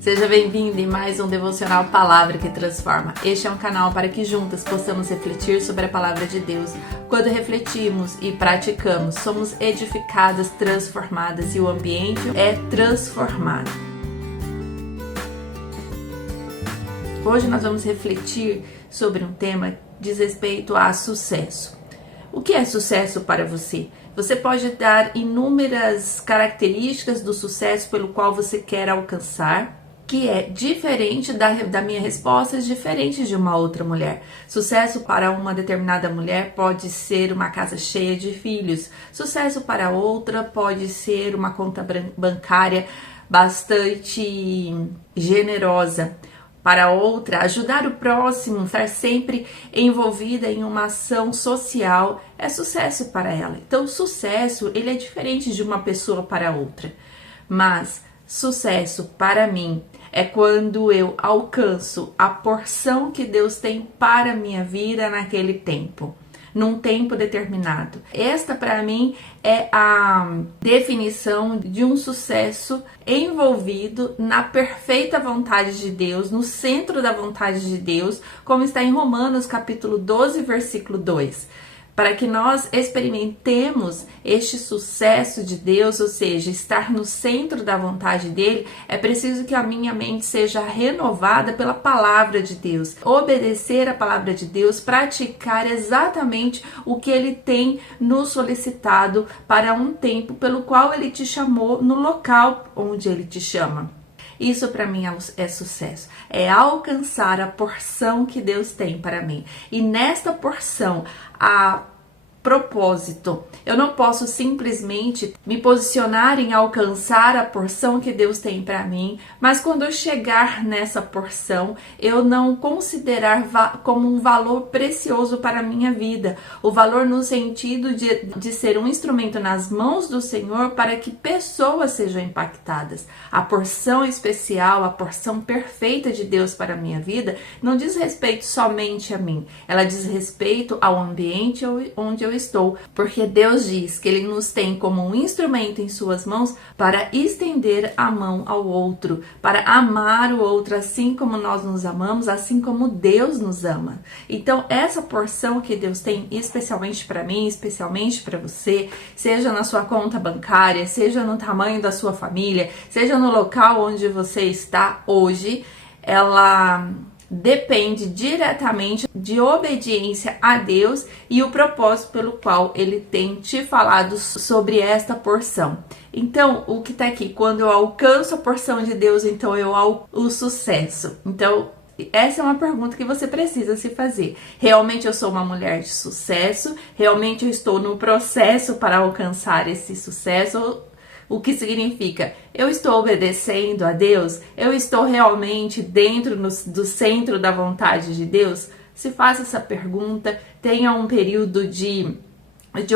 Seja bem-vindo em mais um Devocional Palavra que Transforma. Este é um canal para que juntas possamos refletir sobre a Palavra de Deus. Quando refletimos e praticamos, somos edificadas, transformadas e o ambiente é transformado. Hoje nós vamos refletir sobre um tema que diz respeito a sucesso. O que é sucesso para você? Você pode dar inúmeras características do sucesso pelo qual você quer alcançar, que é diferente da minha resposta, é diferente de uma outra mulher. Sucesso para uma determinada mulher pode ser uma casa cheia de filhos. Sucesso para outra pode ser uma conta bancária bastante generosa. Para outra, ajudar o próximo, estar sempre envolvida em uma ação social é sucesso para ela. Então, o sucesso, ele é diferente de uma pessoa para outra. Mas sucesso para mim é quando eu alcanço a porção que Deus tem para a minha vida naquele tempo, num tempo determinado. Esta para mim é a definição de um sucesso envolvido na perfeita vontade de Deus, no centro da vontade de Deus, como está em Romanos capítulo 12, versículo 2. Para que nós experimentemos este sucesso de Deus, ou seja, estar no centro da vontade dele, é preciso que a minha mente seja renovada pela palavra de Deus, obedecer a palavra de Deus, praticar exatamente o que ele tem nos solicitado para um tempo pelo qual ele te chamou, no local onde ele te chama. Isso para mim é sucesso, é alcançar a porção que Deus tem para mim. E nesta porção, a propósito, eu não posso simplesmente me posicionar em alcançar a porção que Deus tem para mim, mas quando eu chegar nessa porção, eu não considerar como um valor precioso para a minha vida, o valor no sentido de ser um instrumento nas mãos do Senhor para que pessoas sejam impactadas. A porção especial, a porção perfeita de Deus para a minha vida, não diz respeito somente a mim, ela diz respeito ao ambiente onde eu estou, porque Deus diz que Ele nos tem como um instrumento em suas mãos para estender a mão ao outro, para amar o outro assim como nós nos amamos, assim como Deus nos ama. Então essa porção que Deus tem especialmente para mim, especialmente para você, seja na sua conta bancária, seja no tamanho da sua família, seja no local onde você está hoje, ela depende diretamente de obediência a Deus e o propósito pelo qual Ele tem te falado sobre esta porção. Então, o que está aqui? Quando eu alcanço a porção de Deus, então eu alcanço o sucesso. Então, essa é uma pergunta que você precisa se fazer. Realmente eu sou uma mulher de sucesso? Realmente eu estou no processo para alcançar esse sucesso? O que significa? Eu estou obedecendo a Deus? Eu estou realmente dentro do centro da vontade de Deus? Se faça essa pergunta, tenha um período de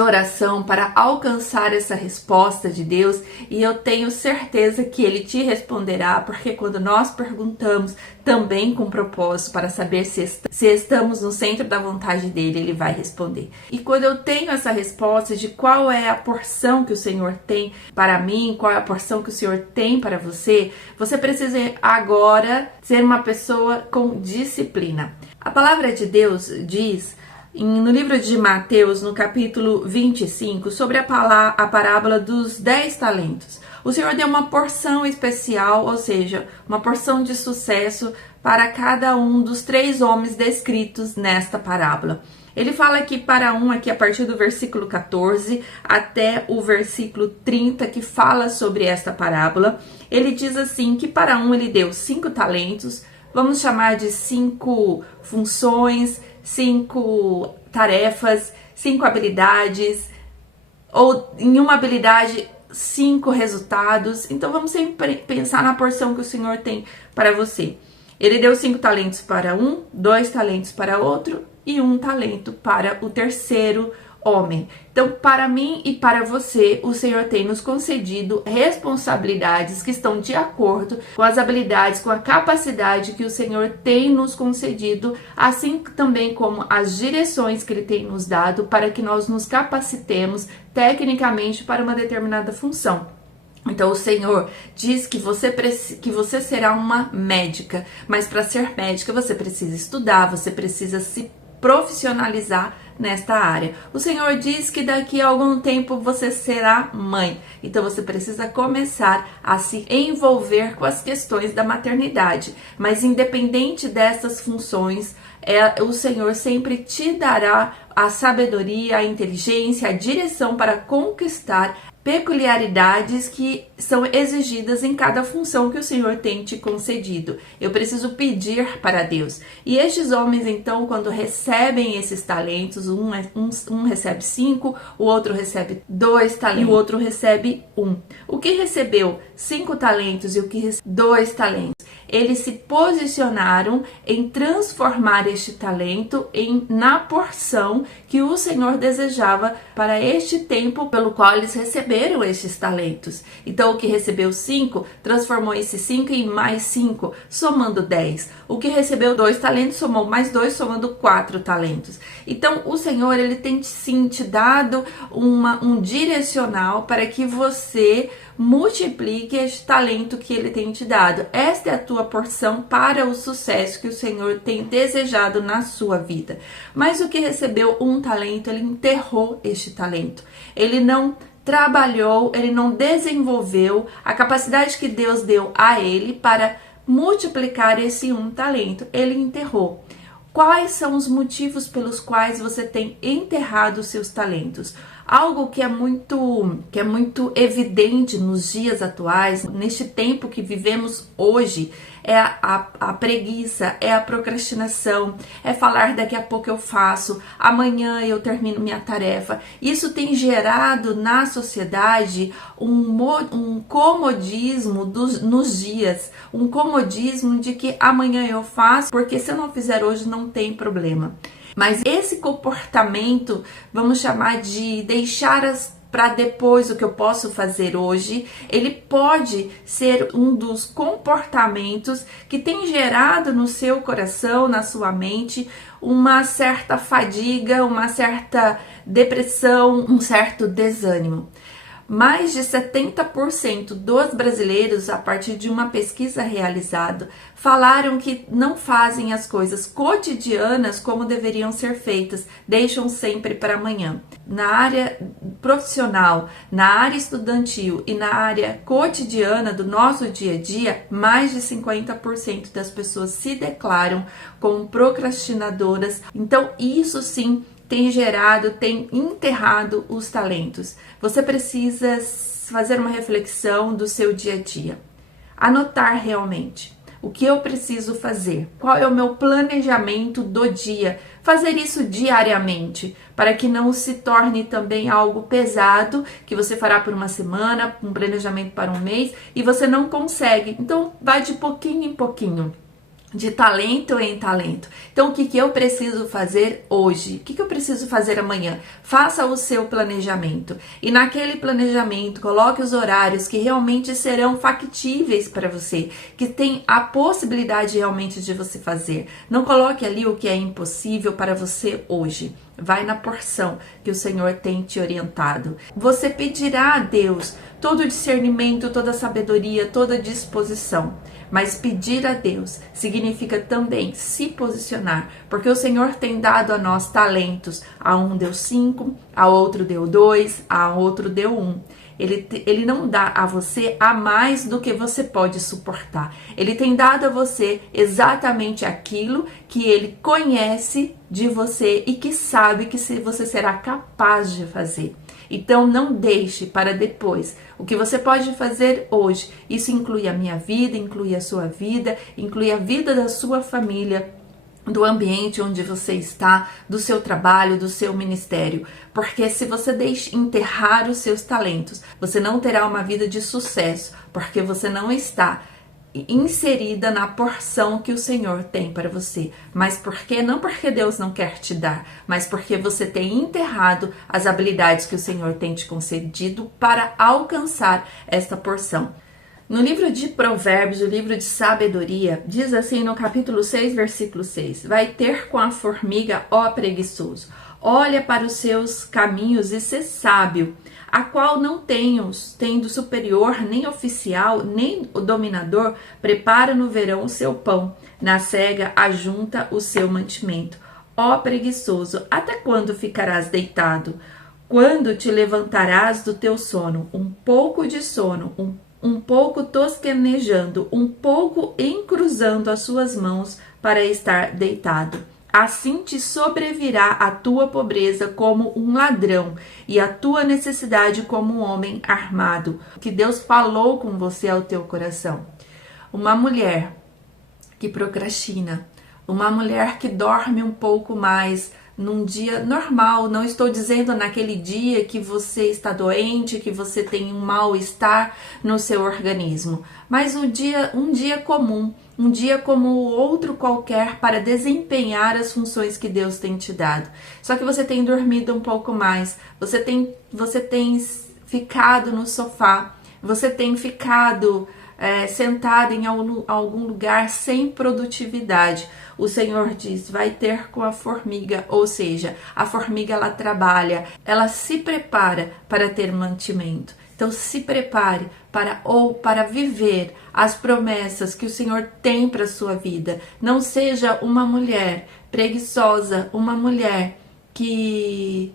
oração para alcançar essa resposta de Deus, e eu tenho certeza que Ele te responderá, porque quando nós perguntamos também com propósito para saber se estamos no centro da vontade dele, Ele vai responder. E quando eu tenho essa resposta de qual é a porção que o Senhor tem para mim, qual é a porção que o Senhor tem para você, você precisa agora ser uma pessoa com disciplina. A palavra de Deus diz no livro de Mateus, no capítulo 25, sobre a parábola dos 10 talentos. O Senhor deu uma porção especial, ou seja, uma porção de sucesso para cada um dos 3 homens descritos nesta parábola. Ele fala aqui para aqui a partir do versículo 14 até o versículo 30, que fala sobre esta parábola. Ele diz assim, que para ele deu 5 talentos, vamos chamar de 5 funções, 5 tarefas, 5 habilidades, ou em uma habilidade 5 resultados. Então vamos sempre pensar na porção que o Senhor tem para você. Ele deu 5 talentos para 2 talentos para outro e 1 talento para o terceiro homem. Então, para mim e para você, o Senhor tem nos concedido responsabilidades que estão de acordo com as habilidades, com a capacidade que o Senhor tem nos concedido, assim também como as direções que Ele tem nos dado para que nós nos capacitemos tecnicamente para uma determinada função. Então o Senhor diz que você será uma médica, mas para ser médica você precisa estudar, você precisa se profissionalizar nesta área. O Senhor diz que daqui a algum tempo você será mãe, então você precisa começar a se envolver com as questões da maternidade. Mas independente dessas funções, o Senhor sempre te dará a sabedoria, a inteligência, a direção para conquistar peculiaridades que são exigidas em cada função que o Senhor tem te concedido. Eu preciso pedir para Deus. E estes homens, então, quando recebem esses talentos, um recebe 5, o outro recebe 2 talentos e o outro recebe 1. O que recebeu 5 talentos e o que recebeu 2 talentos? Eles se posicionaram em transformar este talento na porção que o Senhor desejava para este tempo pelo qual eles receberam estes talentos. Então, o que recebeu 5, transformou esses 5 em mais 5, somando 10. O que recebeu 2 talentos, somou mais 2, somando 4 talentos. Então, o Senhor, ele tem sim te dado um direcional para que você multiplique este talento que ele tem te dado. Esta é a tua porção para o sucesso que o Senhor tem desejado na sua vida. Mas o que recebeu um talento, ele enterrou este talento. Ele não trabalhou, ele não desenvolveu a capacidade que Deus deu a ele para multiplicar esse um talento. Ele enterrou. Quais são os motivos pelos quais você tem enterrado os seus talentos? Algo que é muito evidente nos dias atuais, neste tempo que vivemos hoje, é a preguiça, é a procrastinação, é falar daqui a pouco eu faço, amanhã eu termino minha tarefa. Isso tem gerado na sociedade um comodismo nos dias, um comodismo de que amanhã eu faço, porque se eu não fizer hoje não tem problema. Mas esse comportamento, vamos chamar de deixar para depois o que eu posso fazer hoje, ele pode ser um dos comportamentos que tem gerado no seu coração, na sua mente, uma certa fadiga, uma certa depressão, um certo desânimo. Mais de 70% dos brasileiros, a partir de uma pesquisa realizada, falaram que não fazem as coisas cotidianas como deveriam ser feitas, deixam sempre para amanhã. Na área profissional, na área estudantil e na área cotidiana do nosso dia a dia, mais de 50% das pessoas se declaram como procrastinadoras. Então, isso sim tem enterrado os talentos. Você precisa fazer uma reflexão do seu dia a dia. Anotar realmente o que eu preciso fazer. Qual é o meu planejamento do dia? Fazer isso diariamente, para que não se torne também algo pesado, que você fará por uma semana, um planejamento para um mês, e você não consegue. Então, vai de pouquinho em pouquinho. De talento em talento. Então, o que eu preciso fazer hoje? O que eu preciso fazer amanhã? Faça o seu planejamento. E naquele planejamento, coloque os horários que realmente serão factíveis para você, que tem a possibilidade realmente de você fazer. Não coloque ali o que é impossível para você hoje. Vai na porção que o Senhor tem te orientado. Você pedirá a Deus todo o discernimento, toda a sabedoria, toda a disposição. Mas pedir a Deus significa também se posicionar, porque o Senhor tem dado a nós talentos. A um deu 5, a outro deu 2, a outro deu 1. Ele não dá a você a mais do que você pode suportar. Ele tem dado a você exatamente aquilo que ele conhece de você e que sabe que você será capaz de fazer. Então, não deixe para depois. O que você pode fazer hoje, isso inclui a minha vida, inclui a sua vida, inclui a vida da sua família, do ambiente onde você está, do seu trabalho, do seu ministério. Porque se você deixa enterrar os seus talentos, você não terá uma vida de sucesso, porque você não está inserida na porção que o Senhor tem para você. Mas por quê? Não porque Deus não quer te dar, mas porque você tem enterrado as habilidades que o Senhor tem te concedido para alcançar esta porção. No livro de Provérbios, o livro de sabedoria, diz assim no capítulo 6, versículo 6: Vai ter com a formiga, ó preguiçoso, Olha para os seus caminhos e sê sábio, a qual não tendo superior, nem oficial, nem o dominador, prepara no verão o seu pão, na cega ajunta o seu mantimento. Ó preguiçoso, até quando ficarás deitado? Quando te levantarás do teu sono? Um pouco de sono, um pouco tosquenejando, um pouco encruzando as suas mãos para estar deitado. Assim te sobrevirá a tua pobreza como um ladrão e a tua necessidade como um homem armado. Que Deus falou com você ao teu coração. Uma mulher que procrastina, uma mulher que dorme um pouco mais num dia normal, não estou dizendo naquele dia que você está doente, que você tem um mal-estar no seu organismo, mas um dia comum, um dia como outro qualquer para desempenhar as funções que Deus tem te dado. Só que você tem dormido um pouco mais, você tem ficado no sofá, você tem ficado sentado em algum lugar sem produtividade. O Senhor diz, vai ter com a formiga, ou seja, a formiga ela trabalha, ela se prepara para ter mantimento. Então se prepare para viver as promessas que o Senhor tem para a sua vida. Não seja uma mulher preguiçosa, uma mulher que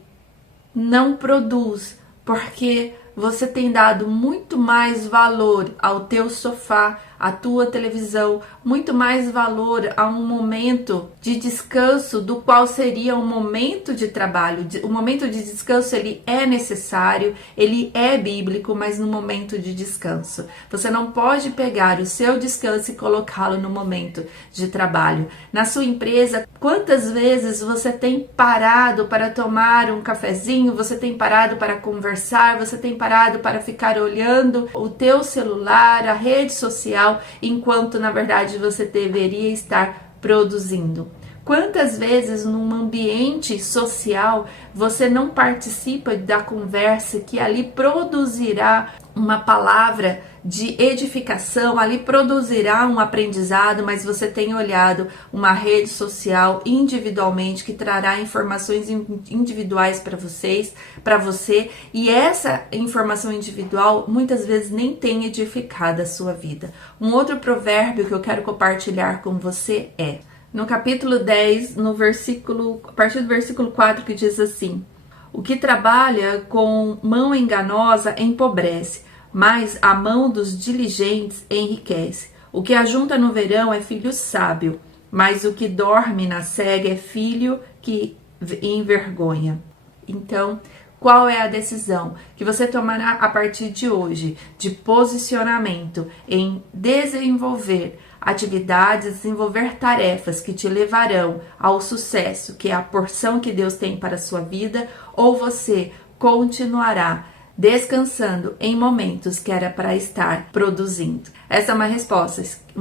não produz, porque você tem dado muito mais valor ao teu sofá, à tua televisão, muito mais valor a um momento de descanso do qual seria um momento de trabalho. O momento de descanso ele é necessário, ele é bíblico, mas no momento de descanso. Você não pode pegar o seu descanso e colocá-lo no momento de trabalho. Na sua empresa, quantas vezes você tem parado para tomar um cafezinho, você tem parado para conversar, você tem parado para ficar olhando o teu celular, a rede social, enquanto na verdade você deveria estar produzindo. Quantas vezes num ambiente social você não participa da conversa que ali produzirá uma palavra de edificação, ali produzirá um aprendizado, mas você tem olhado uma rede social individualmente que trará informações individuais para você, e essa informação individual muitas vezes nem tem edificado a sua vida. Um outro provérbio que eu quero compartilhar com você é no capítulo 10, a partir do versículo 4, que diz assim: o que trabalha com mão enganosa empobrece, mas a mão dos diligentes enriquece. O que ajunta no verão é filho sábio, mas o que dorme na cega é filho que envergonha. Então, qual é a decisão que você tomará a partir de hoje de posicionamento em desenvolver atividades, desenvolver tarefas que te levarão ao sucesso, que é a porção que Deus tem para a sua vida, ou você continuará descansando em momentos que era para estar produzindo? Essa é uma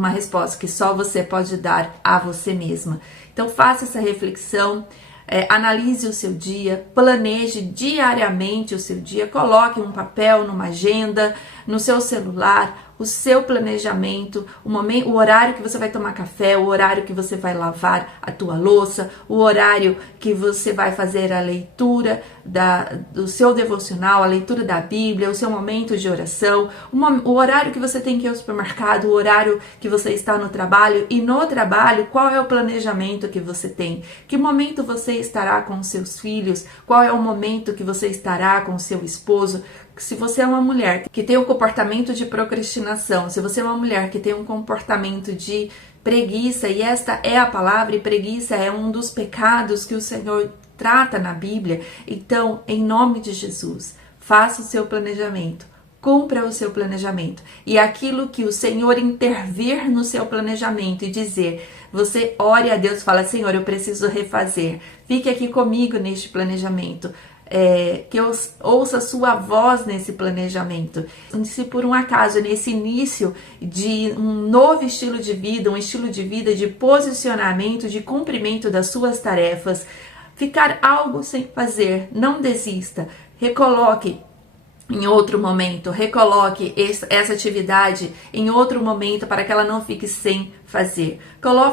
resposta que só você pode dar a você mesma. Então faça essa reflexão, analise o seu dia, planeje diariamente o seu dia, coloque um papel, numa agenda, no seu celular, o seu planejamento, o horário que você vai tomar café, o horário que você vai lavar a tua louça, o horário que você vai fazer a leitura do seu devocional, a leitura da Bíblia, o seu momento de oração, o horário que você tem que ir ao supermercado, o horário que você está no trabalho, e no trabalho, qual é o planejamento que você tem? Que momento você estará com seus filhos? Qual é o momento que você estará com o seu esposo? Se você é uma mulher que tem um comportamento de procrastinação, se você é uma mulher que tem um comportamento de preguiça, e esta é a palavra, e preguiça é um dos pecados que o Senhor trata na Bíblia, então, em nome de Jesus, faça o seu planejamento, cumpra o seu planejamento, e aquilo que o Senhor intervir no seu planejamento e dizer, você ore a Deus, fala, Senhor, eu preciso refazer, fique aqui comigo neste planejamento, que eu ouça a sua voz nesse planejamento. Se por um acaso nesse início de um novo estilo de vida, um estilo de vida de posicionamento, de cumprimento das suas tarefas, ficar algo sem fazer, não desista, recoloque em outro momento, recoloque essa atividade em outro momento para que ela não fique sem fazer.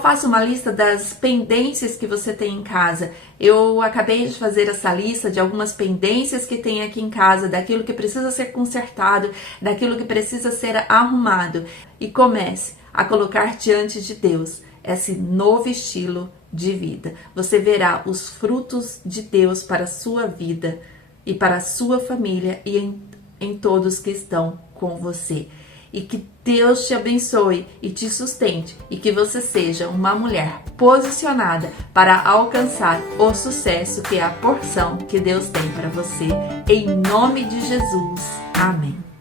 Faça uma lista das pendências que você tem em casa. Eu acabei de fazer essa lista de algumas pendências que tem aqui em casa, daquilo que precisa ser consertado, daquilo que precisa ser arrumado. E comece a colocar diante de Deus esse novo estilo de vida. Você verá os frutos de Deus para a sua vida e para a sua família e em todos que estão com você. E que Deus te abençoe e te sustente e que você seja uma mulher posicionada para alcançar o sucesso que é a porção que Deus tem para você. Em nome de Jesus. Amém.